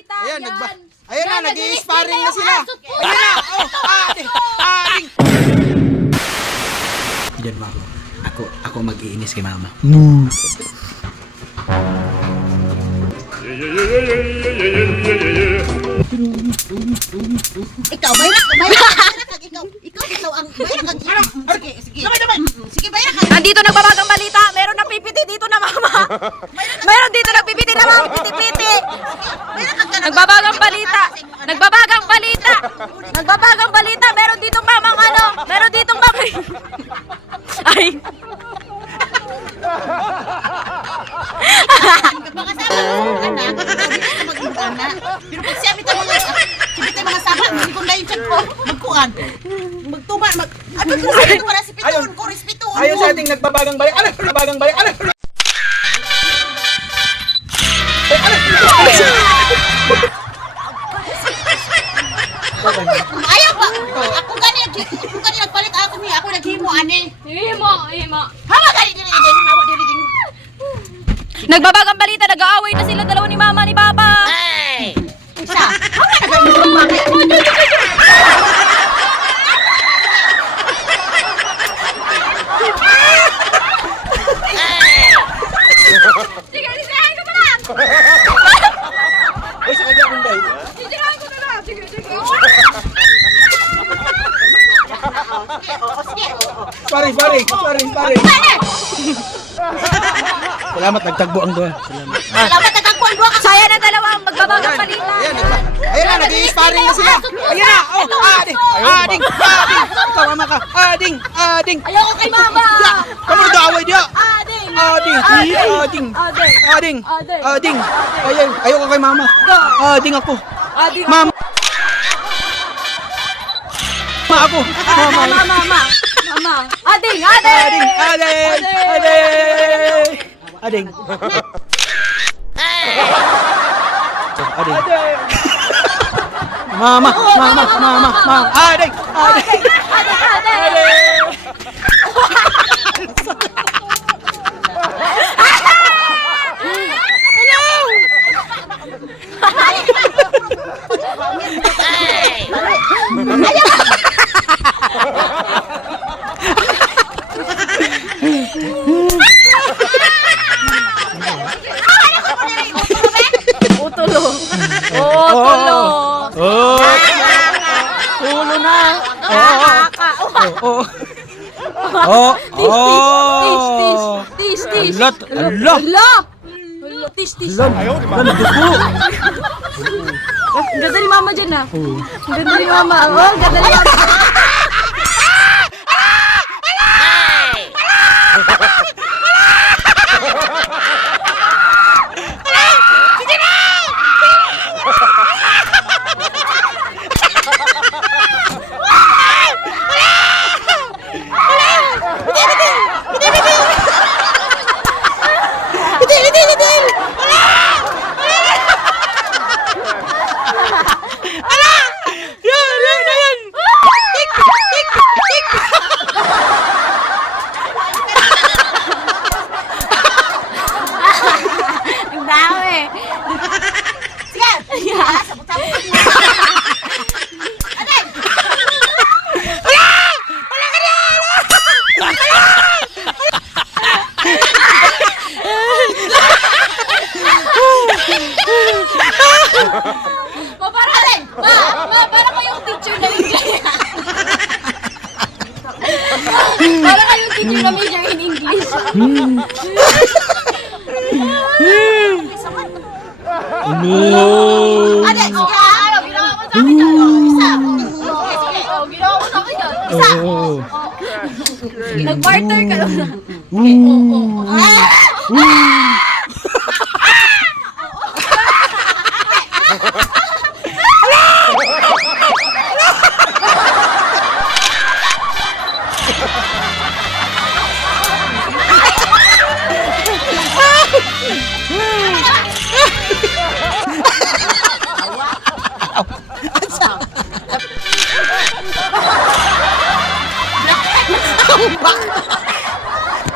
balita. Ayan, yan. Ayan na, nag-i-sparring na sila. Ayan na, Diyan mo ako mag-iinis kay mama. Ikaw, ikaw ang sige, bayra ka. Nandito nagbabagang balita. Meron nagpipiti dito na mama. Meron dito nagpipiti na mama. Piti-piti. Nagbabagang balita. Nagbabagang balita. Nagbabagang balita. Meron ditong mamang ano. Meron ditong mamang. Ay. Pero pag siya bitaw mga sama, hindi ko na yung chat ko. Magkuhan. Magtuba, ano ko sa ito para si Pituon ko, respetuon mo. Ayaw sa ating nagbabagang balik. Nagbabagang balik. Ayaw pa. Ako gani nagpalit ako niya. Ako naghimo ani. Himo. Hawa gani din. Hawa din. Nagbabagang balita. Nag-aaway na sila dalawa ni mama ni papa. Isa. Hawa na gani mo bakit? Sige, sisirahan ko na lang. Ay, sa kanya kunday. Sisirahan ko na lang. Sige. Sparring. Salamat, nagtagbo ang doon. Salamat nagkakwan duwa ka. Saya na dalawa ang magbabagang balita. Ayan na, nag-i-sparring na sila. Ayan na, ading. Ikaw, mama ka. Ading. Ayoko kay mama. Kamu na away diya. Ading. Ading. Ayoko kay mama. Ading ako. Ading. Mama ako. Mama. Ading. Ading. Mama. Ading. Utulo. Ulo na. Tis. Tis. Ang ganda ni mama dyan ah. Ang ganda ni mama. Ang ganda ni mama. Ang dami. Sige. Sabot-sabot ka niya. Para kayong teacher na English. Para kayong teacher na major in English. Ade, sige. Ginawa mo sa akin yan. Isa. Sige. Ginawa ko sa akin yan. Isa. Nag-barter ka lang.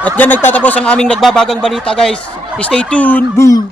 At dyan nagtatapos ang aming nagbabagang balita, guys. Stay tuned. Boo!